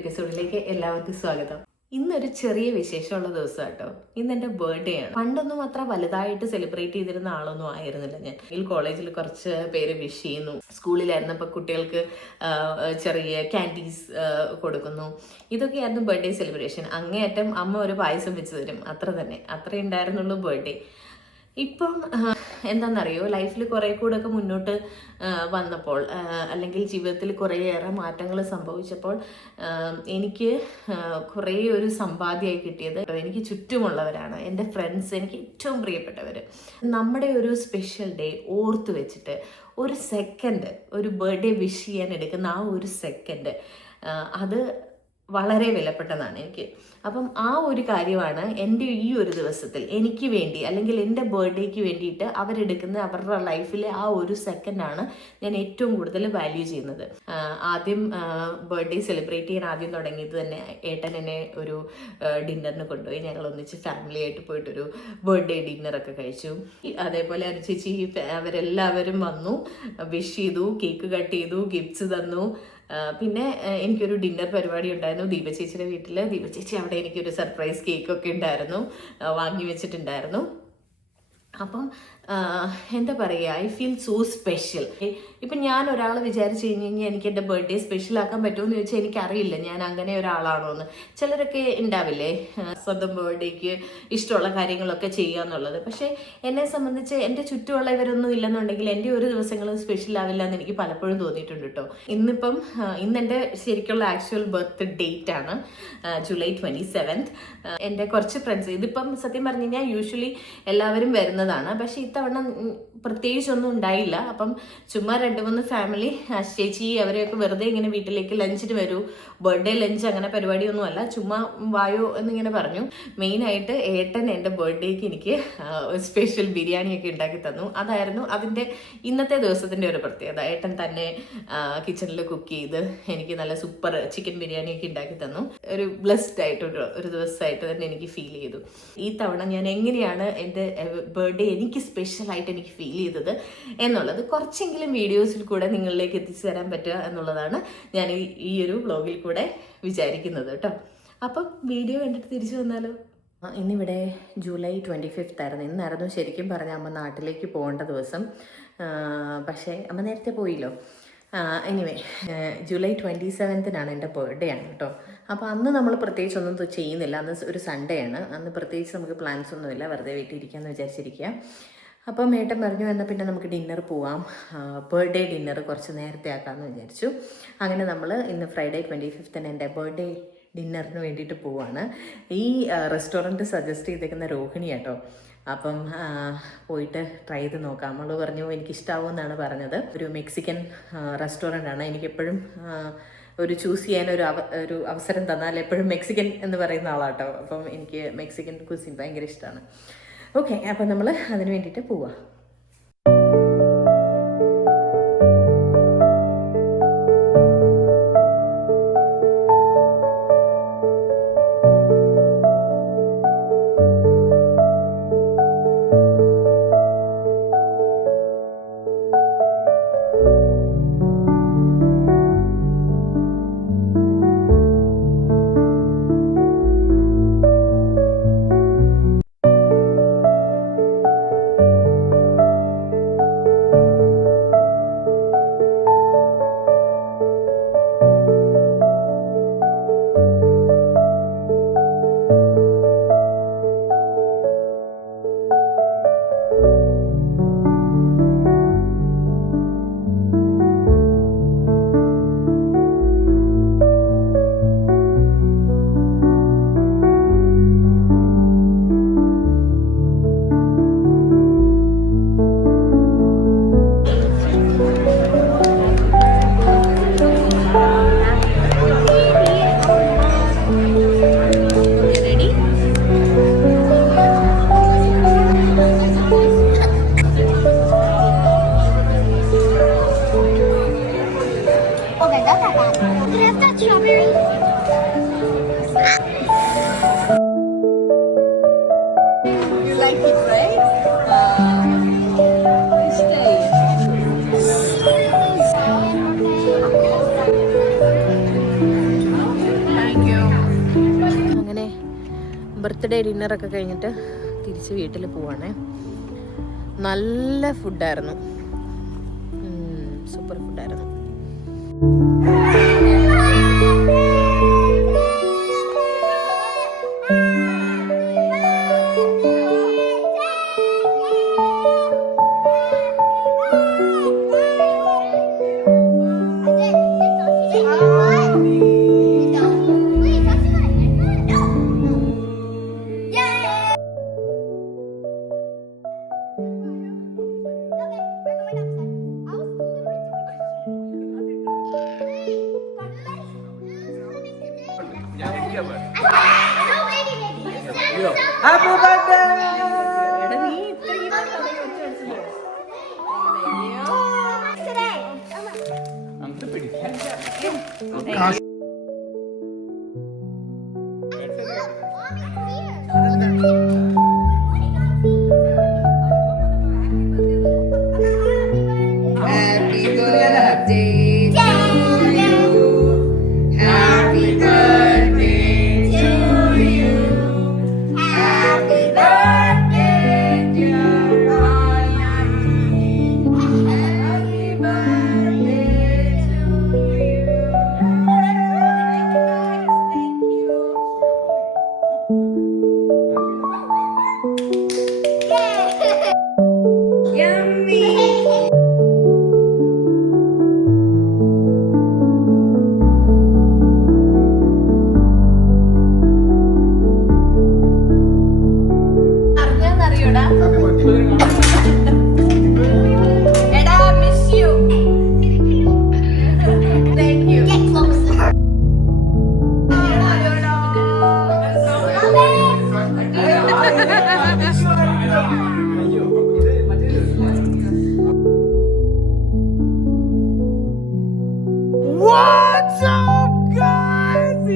എപ്പിസോഡിലേക്ക് എല്ലാവർക്കും സ്വാഗതം. ഇന്നൊരു ചെറിയ വിശേഷമുള്ള ദിവസം കേട്ടോ. ഇന്ന് എൻ്റെ ബർത്ത്ഡേ ആണ്. പണ്ടൊന്നും അത്ര വലുതായിട്ട് സെലിബ്രേറ്റ് ചെയ്തിരുന്ന ആളൊന്നും ആയിരുന്നില്ല ഞാൻ. ഈ കോളേജിൽ കുറച്ച് പേര് വിഷ് ചെയ്യുന്നു, സ്കൂളിലായിരുന്നപ്പോൾ കുട്ടികൾക്ക് ചെറിയ ക്യാൻഡീസ് കൊടുക്കുന്നു. ഇതൊക്കെയായിരുന്നു ബർത്ത്ഡേ സെലിബ്രേഷൻ. അങ്ങേയറ്റം അമ്മ ഒരു പായസം വെച്ച് തരും, അത്ര തന്നെ, അത്രേ ഉണ്ടായിരുന്നുള്ളൂ ബർത്ത്ഡേ. ഇപ്പം എന്താണെന്നറിയോ, ലൈഫിൽ കുറേ കൂടെ ഒക്കെ മുന്നോട്ട് വന്നപ്പോൾ അല്ലെങ്കിൽ ജീവിതത്തിൽ കുറേയേറെ മാറ്റങ്ങൾ സംഭവിച്ചപ്പോൾ എനിക്ക് കുറേ ഒരു സമ്പാദ്യമായി കിട്ടിയത് എനിക്ക് ചുറ്റുമുള്ളവരാണ്, എൻ്റെ ഫ്രണ്ട്സ്, എനിക്ക് ഏറ്റവും പ്രിയപ്പെട്ടവർ. നമ്മുടെ ഒരു സ്പെഷ്യൽ ഡേ ഓർത്ത് വെച്ചിട്ട് ഒരു സെക്കൻഡ്, ഒരു ബർത്ത്ഡേ വിഷ് ചെയ്യാൻ എടുക്കുന്ന ആ ഒരു സെക്കൻഡ്, അത് വളരെ വിലപ്പെട്ടതാണ് എനിക്ക്. അപ്പം ആ ഒരു കാര്യമാണ് എൻ്റെ ഈ ഒരു ദിവസത്തിൽ എനിക്ക് വേണ്ടി, അല്ലെങ്കിൽ എൻ്റെ ബർത്ത്ഡേക്ക് വേണ്ടിയിട്ട് അവരെടുക്കുന്ന അവരുടെ ലൈഫിലെ ആ ഒരു സെക്കൻഡാണ് ഞാൻ ഏറ്റവും കൂടുതൽ വാല്യൂ ചെയ്യുന്നത്. ആദ്യം ബർത്ത്ഡേ സെലിബ്രേറ്റ് ചെയ്യാൻ ആദ്യം തുടങ്ങിയത് തന്നെ ഏട്ടൻ എന്നെ ഒരു ഡിന്നറിന് കൊണ്ടുപോയി. ഞങ്ങൾ ഒന്നിച്ച് ഫാമിലി ആയിട്ട് പോയിട്ടൊരു ബർത്ത്ഡേ ഡിന്നറൊക്കെ കഴിച്ചു. അതേപോലെ അനുചേച്ചി അവരെല്ലാവരും വന്നു, വിഷ് ചെയ്തു, കേക്ക് കട്ട് ചെയ്തു, ഗിഫ്റ്റ്സ് തന്നു. പിന്നെ എനിക്കൊരു ഡിന്നർ പരിപാടി ഉണ്ടായിരുന്നു ദീപചേച്ചിയുടെ വീട്ടിൽ. ദീപചേച്ചി അവിടെ എനിക്കൊരു സർപ്രൈസ് കേക്കൊക്കെ ഉണ്ടായിരുന്നു, വാങ്ങി വെച്ചിട്ടുണ്ടായിരുന്നു. അപ്പം എന്താ പറയുക, ഐ ഫീൽ സോ സ്പെഷ്യൽ. ഇപ്പം ഞാൻ ഒരാൾ വിചാരിച്ചു കഴിഞ്ഞ് കഴിഞ്ഞാൽ എനിക്ക് എൻ്റെ ബർത്ത്ഡേ സ്പെഷ്യൽ ആക്കാൻ പറ്റുമെന്ന് ചോദിച്ചാൽ എനിക്കറിയില്ല ഞാൻ അങ്ങനെ ഒരാളാണോ എന്ന്. ചിലരൊക്കെ ഉണ്ടാവില്ലേ സ്വന്തം ബർത്ത്ഡേക്ക് ഇഷ്ടമുള്ള കാര്യങ്ങളൊക്കെ ചെയ്യുക എന്നുള്ളത്. പക്ഷേ എന്നെ സംബന്ധിച്ച് എൻ്റെ ചുറ്റുമുള്ളവരൊന്നും ഇല്ലെന്നുണ്ടെങ്കിൽ എൻ്റെ ഒരു ദിവസങ്ങളും സ്പെഷ്യൽ ആവില്ല എന്ന് എനിക്ക് പലപ്പോഴും തോന്നിയിട്ടുണ്ട് കേട്ടോ. ഇന്നെൻ്റെ ശരിക്കുള്ള ആക്ച്വൽ ബർത്ത് ഡേറ്റ് ആണ് ജൂലൈ 27. എൻ്റെ കുറച്ച് ഫ്രണ്ട്സ്, ഇതിപ്പം സത്യം പറഞ്ഞു കഴിഞ്ഞാൽ യൂഷ്വലി എല്ലാവരും വരുന്നതാണ്, പക്ഷേ ഇത്തവണ പ്രത്യേകിച്ചൊന്നും ഉണ്ടായില്ല. അപ്പം ചുമ്മാ 2-3 ഫാമിലി, ചേച്ചി അവരെയൊക്കെ വെറുതെ ഇങ്ങനെ വീട്ടിലേക്ക് ലഞ്ചിന് വരൂ, ബർത്ത്ഡേ ലഞ്ച് അങ്ങനെ പരിപാടിയൊന്നും അല്ല, ചുമ്മാ വായോ എന്നിങ്ങനെ പറഞ്ഞു. മെയിനായിട്ട് ഏട്ടൻ എൻ്റെ ബർത്ത്ഡേക്ക് എനിക്ക് സ്പെഷ്യൽ ബിരിയാണിയൊക്കെ ഉണ്ടാക്കി തന്നു. അതായിരുന്നു അതിൻ്റെ ഇന്നത്തെ ദിവസത്തിൻ്റെ ഒരു പ്രത്യേകത. ഏട്ടൻ തന്നെ കിച്ചണിൽ കുക്ക് ചെയ്ത് എനിക്ക് നല്ല സൂപ്പർ ചിക്കൻ ബിരിയാണിയൊക്കെ ഉണ്ടാക്കി തന്നു. ഒരു ബ്ലെസ്ഡ് ആയിട്ടൊരു ദിവസമായിട്ട് തന്നെ എനിക്ക് ഫീൽ ചെയ്തു. ഈ തവണ ഞാൻ എങ്ങനെയാണ് എൻ്റെ ബർത്ത്ഡേ എനിക്ക് സ്പെഷ്യലായിട്ട് എനിക്ക് ഫീൽ ചെയ്തത് എന്നുള്ളത് കുറച്ചെങ്കിലും വീഡിയോസിൽ കൂടെ നിങ്ങളിലേക്ക് എത്തിച്ചു തരാൻ പറ്റുക എന്നുള്ളതാണ് ഞാൻ ഈ ഒരു വ്ളോഗിൽ കൂടെ വിചാരിക്കുന്നത് കേട്ടോ. അപ്പം വീഡിയോ കണ്ടിട്ട് തിരിച്ചു വന്നാലോ. ഇന്നിവിടെ ജൂലൈ 25 ആയിരുന്നു. ഇന്നായിരുന്നു ശരിക്കും പറഞ്ഞാൽ അമ്മ നാട്ടിലേക്ക് പോകേണ്ട ദിവസം. പക്ഷേ അമ്മ നേരത്തെ പോയില്ലോ. എനിവേ, ജൂലൈ 27 എൻ്റെ ബർത്ത്ഡേ ആണ് കേട്ടോ. അപ്പോൾ അന്ന് നമ്മൾ പ്രത്യേകിച്ചൊന്നും ചെയ്യുന്നില്ല. അന്ന് ഒരു സൺഡേ ആണ്. അന്ന് പ്രത്യേകിച്ച് നമുക്ക് പ്ലാൻസ് ഒന്നുമില്ല, വെറുതെ വീട്ടിൽ ഇരിക്കാമെന്ന് വിചാരിച്ചിരിക്കുക. അപ്പം ഏട്ടൻ പറഞ്ഞു, എന്നാൽ പിന്നെ നമുക്ക് ഡിന്നർ പോവാം, ബർത്ത്ഡേ ഡിന്നർ കുറച്ച് നേരത്തെ ആക്കാമെന്ന് വിചാരിച്ചു. അങ്ങനെ നമ്മൾ ഇന്ന് ഫ്രൈഡേ 25 എൻ്റെ ബർത്ത്ഡേ ഡിന്നറിന് വേണ്ടിയിട്ട് പോവാണ്. ഈ റെസ്റ്റോറൻറ്റ് സജസ്റ്റ് ചെയ്തേക്കുന്ന രോഹിണി കേട്ടോ. അപ്പം പോയിട്ട് ട്രൈ ചെയ്ത് നോക്കാം. നമ്മൾ പറഞ്ഞു എനിക്കിഷ്ടാവുമെന്നാണ് പറഞ്ഞത്. ഒരു മെക്സിക്കൻ റെസ്റ്റോറൻ്റാണ്. എനിക്കെപ്പോഴും ഒരു ചൂസ് ചെയ്യാൻ ഒരു അവസരം തന്നാൽ എപ്പോഴും മെക്സിക്കൻ എന്ന് പറയുന്ന ആളാട്ടോ. അപ്പം എനിക്ക് മെക്സിക്കൻ കുസിൻ ഭയങ്കര ഇഷ്ടമാണ്. ഓക്കെ, അപ്പം നമ്മൾ അതിന് വേണ്ടിയിട്ട് പോവാം. ബർത്ത്ഡേ ഡിന്നറൊക്കെ കഴിഞ്ഞിട്ട് തിരിച്ച് വീട്ടിൽ പോവാണേ. നല്ല ഫുഡായിരുന്നു, സൂപ്പർ ഫുഡായിരുന്നു. Happy birthday!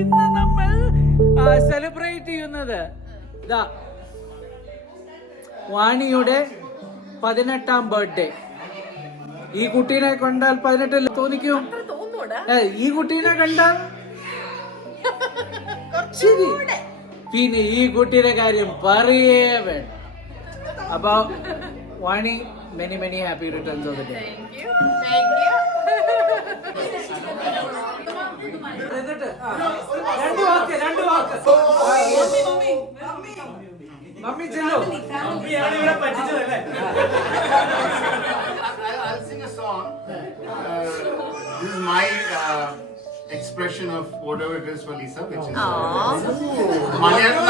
ഇന്ന് നമ്മൾ സെലിബ്രേറ്റ് ചെയ്യുന്നത് വാണിയുടെ 18ാം ബർത്ത്ഡേ. ഈ കുട്ടീനെ കണ്ടാൽ 18 തോന്നിക്കും. ഈ കുട്ടീനെ കണ്ടാൽ ശരി, പിന്നെ ഈ കുട്ടിയുടെ കാര്യം പറയേ വേണം. അപ്പൊ Vani, many many happy returns of the day. Mummy ചെല്ലോ. I'll sing a song. This is my expression of whatever it is for Lisa, which is Malayalam.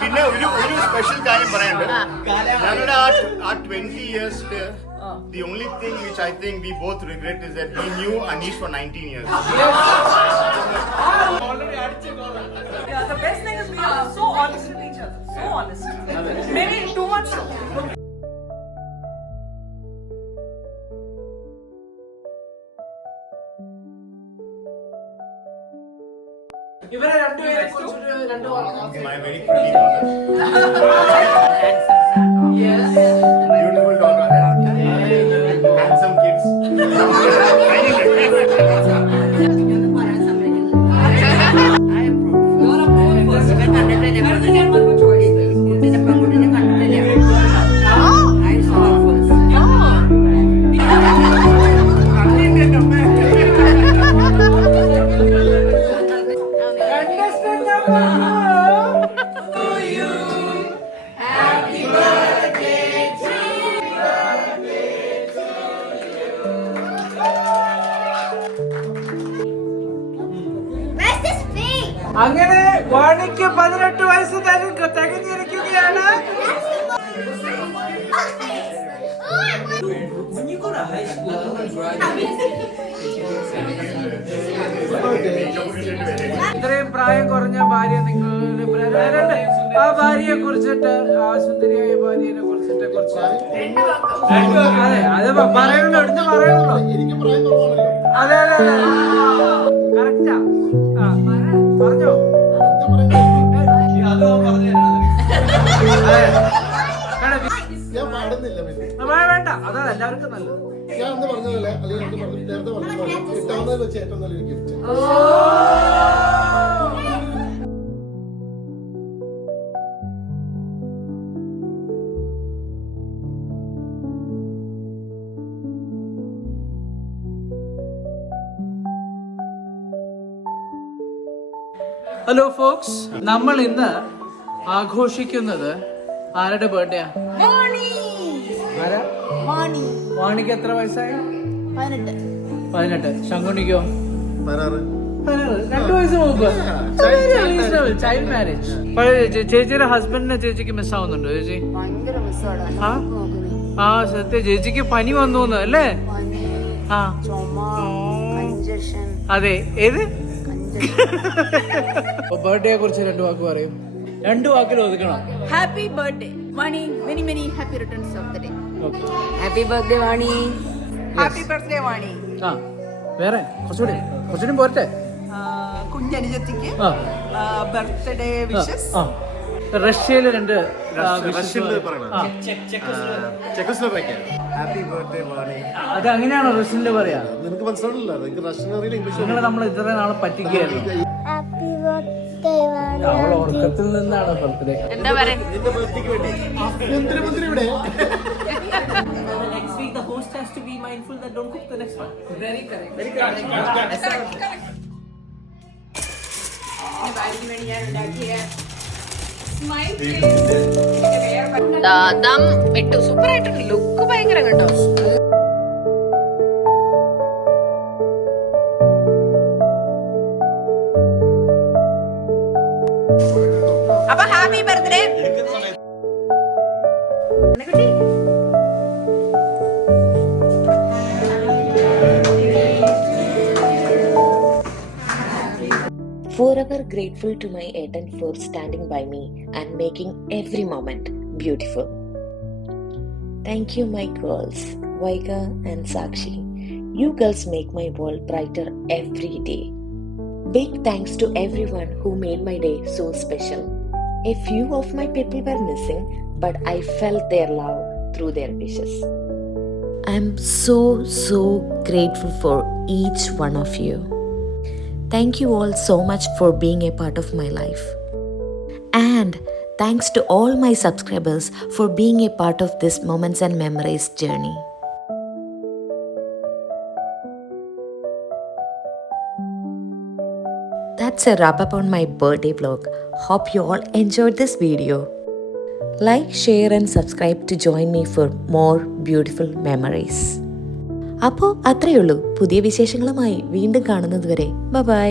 പിന്നെ ഒരു സ്പെഷ്യൽ കാര്യം പറയാനുണ്ട്. ഞങ്ങളുടെ ആ 20 years the only thing which I think we both regret is that we knew Anish for 19 years. Yeah, the best thing is we are so honest with each other. So honest. Maybe too much. ഇവരെ രണ്ടുപേരെ കുറിച്ച് രണ്ട് വാക്ക്. My very pretty daughter. Yes. Beautiful daughter. Handsome kids. അങ്ങനെ വാണിക്ക് 18 വയസ്സ് തികഞ്ഞിരിക്കുകയാണ്. ഇത്രയും പ്രായം കുറഞ്ഞ ഭാര്യ നിങ്ങളുടെ ആ ഭാര്യയെ കുറിച്ചിട്ട്, ആ സുന്ദരിയായ ഭാര്യനെ കുറിച്ചിട്ട് അതെ അത് പറയണല്ലോ, എടുത്ത് പറയണല്ലോ. അതെ അതെ അതെ, കറക്റ്റാ. പറഞ്ഞോ. നല്ലോണം പറഞ്ഞു ഞാൻ പാടുന്നില്ല പിന്നെ. വേണ്ട, അതാണ് എല്ലാവർക്കും നല്ലത്. ഞാൻ അന്ന് പറഞ്ഞതല്ലേ, അല്ലെങ്കിൽ നേരത്തെ പറഞ്ഞ പോലെ കിട്ടാവുന്നതിൽ വെച്ച് ഏറ്റവും നല്ലൊരു ഗിഫ്റ്റ്. ഹലോ ഫോക്സ്, നമ്മൾ ഇന്ന് ആഘോഷിക്കുന്നത് ആരുടെ ബർത്ത്ഡേ? ആരാ? വാണിക്ക് എത്ര വയസ്സായി? 18. ശങ്കുണിക്കോ? 16. 2 വയസ്സ് മുമ്പ്. Child marriage. ചേച്ചിയുടെ ഹസ്ബൻഡിനെ ചേച്ചിക്ക് മിസ് ആവുന്നുണ്ടോ ചേച്ചി? ആ സത്യം, ചേച്ചിക്ക് പനി വന്നു അല്ലേ? ആ അതെ. ഏത് ബർത്ത്ഡേ കുറിച്ച് 2 വാക്ക് പറയും. 2 വാക്കിൽ ഒതുക്കണം. Happy birthday, Vani. Many, many happy returns of the day. Okay. Happy birthday, Vani. Happy birthday, Vani. ആ വേറെ കുറച്ചുകൂടി പോരട്ടെ. കുഞ്ഞനുജത്തിക്ക് ആ ബർത്ത്ഡേ വിഷസ്. ആ റഷ്യയില് 2 ഹാപ്പി ബർത്ത്ഡേ വാണി. അത് അങ്ങനെയാണോ റഷ്യനില് പറയാ? നിനക്ക് മനസ്സിലാവില്ല, നിനക്ക് റഷ്യൻ അറിയില്ല, ഇംഗ്ലീഷ് നിങ്ങൾ നമ്മൾ ഇത്ര നാളെ പറ്റിക്കുകയായിരുന്നു. അവൾ ഉറക്കത്തിൽ നിന്നാണ് ബർത്ത്ഡേ. എന്താ പറയാ? നിന്റെ ബർത്ത്ഡേക്ക് വേണ്ടി എന്തിനു ഇവിടെ Next week the host has to be mindful that don't cook the next one. Very correct. Dum ഇട്ടു. സൂപ്പർ ആയിട്ടുണ്ട്. ലുക്ക് ഭയങ്കര കേട്ടോ. അപ്പൊ happy birthday. Forever grateful to my Eden for standing by me and making every moment beautiful. Thank you, my girls, Vaika and Sakshi. You girls make my world brighter every day. Big thanks to everyone who made my day so special. A few of my people were missing, but I felt their love through their wishes. I'm so grateful for each one of you. Thank you all so much for being a part of my life. And thanks to all my subscribers for being a part of this Moments and Memories journey. That's a wrap up on my birthday vlog. Hope you all enjoyed this video. Like, share and subscribe to join me for more beautiful memories. അപ്പോൾ അത്രയേ ഉള്ളൂ. പുതിയ വിശേഷങ്ങളുമായി വീണ്ടും കാണുന്നത് വരെ by.